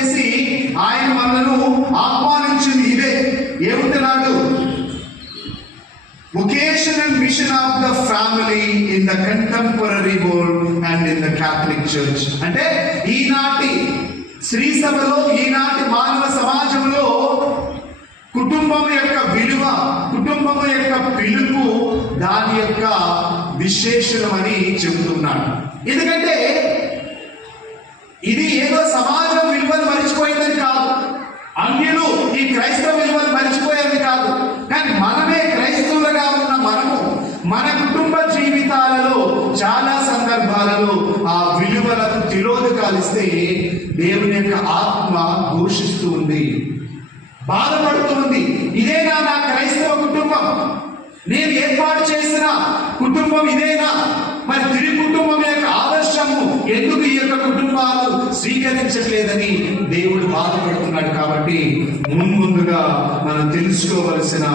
చేసి ఆయన మనను ఆహ్వానించింది ఇదే. ఏమంటున్నాడు? Vocation and mission of the family in the contemporary world and in the Catholic Church. అంటే ఈనాటి శ్రీ సభలో, ఈనాటి మానవ సమాజంలో కుటుంబం యొక్క విలువ, కుటుంబం యొక్క పిలుపు, దాని యొక్క విశేషణమని చెబుతున్నాడు. ఎందుకంటే ఇది ఏదో సమాజం విలువలు మరిచిపోయిందని కాదు, అన్యులు ఈ క్రైస్తవ విలువలు మరిచిపోయేది కాదు. కానీ మనమే క్రైస్తవులుగా ఉన్న మనము మన కుటుంబ జీవితాలలో చాలా సందర్భాలలో ఆ విలువలకు తిరోధకాలిస్తే దేవుని యొక్క ఆత్మ ఘోషిస్తూ ఉంది, బాధపడుతుంది. ఇదేనా నా క్రైస్తవ కుటుంబం? నేను ఏర్పాటు చేసిన కుటుంబం ఇదేనా? మరి తిరిగి కుటుంబం యొక్క ఆదర్శము ఎందుకు ఈ యొక్క కుటుంబాలు స్వీకరించట్లేదని దేవుడు బాధపడుతున్నాడు. కాబట్టి ముందుగా మనం తెలుసుకోవలసిన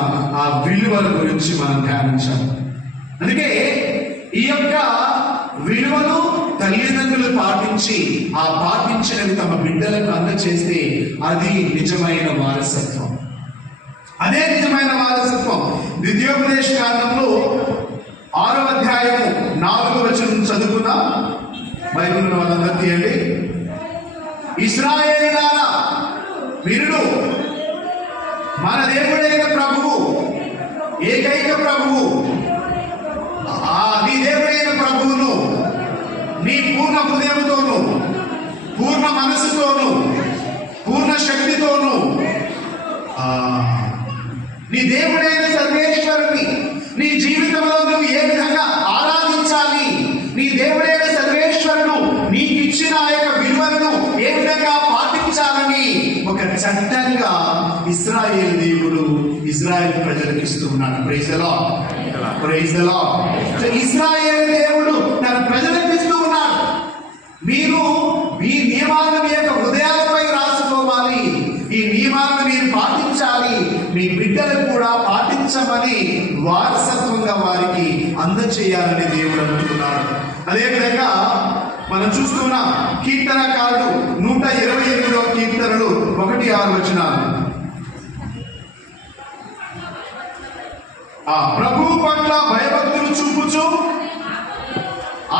ఆ విలువల గురించి మనం ధ్యానించాలి. అందుకే ఈ యొక్క విలువలు తల్లిదండ్రులు పాటించి ఆ పాటించినవి తమ బిడ్డలకు అందచేస్తే అది నిజమైన వారసత్వం. అదే నిజమైన వారసత్వం. ద్వితీయోపదేశ కాండంలో 6వ అధ్యాయము 4వ వచనం చదువుకుందాం. బైబిల్ వాళ్ళందరూ తీయండి. ఇశ్రాయేలీయులారా వినుడు, మన దేవుడైన ప్రభువు, ఏకైక ప్రభువు, నీ దేవుడైన ప్రభువును నీ పూర్ణ హృదయంతోను, పూర్ణ మనసుతోను, పూర్ణ శక్తితోను, నీ దేవుడైన సర్వేశ్వరుని నీ జీవితంలో నువ్వు ఏ విధంగా ఆరాధించాలి, నీ దేవుడైన సర్వేశ్వరుడు నీకు ఇచ్చిన ఆ యొక్క విలువలను ఏ విధంగా పాటించాలని ఒక చట్టంగా ఇశ్రాయేలు దేవుడు ఇశ్రాయేలు ప్రజలకు ఇస్తున్నాడు. Praise the Lord, praise the Lord. So ఇశ్రాయేలు దేవుడు తన ప్రజలకు ఇస్తూ ఉన్నాడు. మీరు ఈ నియమాలను మీ యొక్క హృదయాలపై రాసుకోవాలి, ఈ నియమాలను మీరు పాటించాలి, మీ బిడ్డలకు కూడా పాటించమని వారసత్వంగా వారికి అందచేయాలని దేవుడు అంటున్నాడు. అదేవిధంగా మనం చూస్తున్నాం, కీర్తనకారుడు 128వ కీర్తనలు 1-6 వచనాలు. ప్రభువు పట్ల భయభక్తులు చూపుచు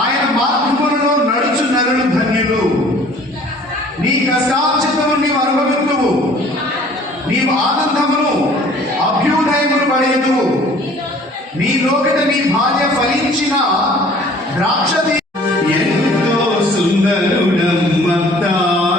ఆయన మార్గములలో నడుచు నరులు ధన్యులు. నీ కష్టార్జితము నీవు అనుభవింతువు, నీవు ఆనందమును అభ్యుదయమును పడేదువు. నీ లోకట నీ భార్య ఫలించిన ద్రాక్ష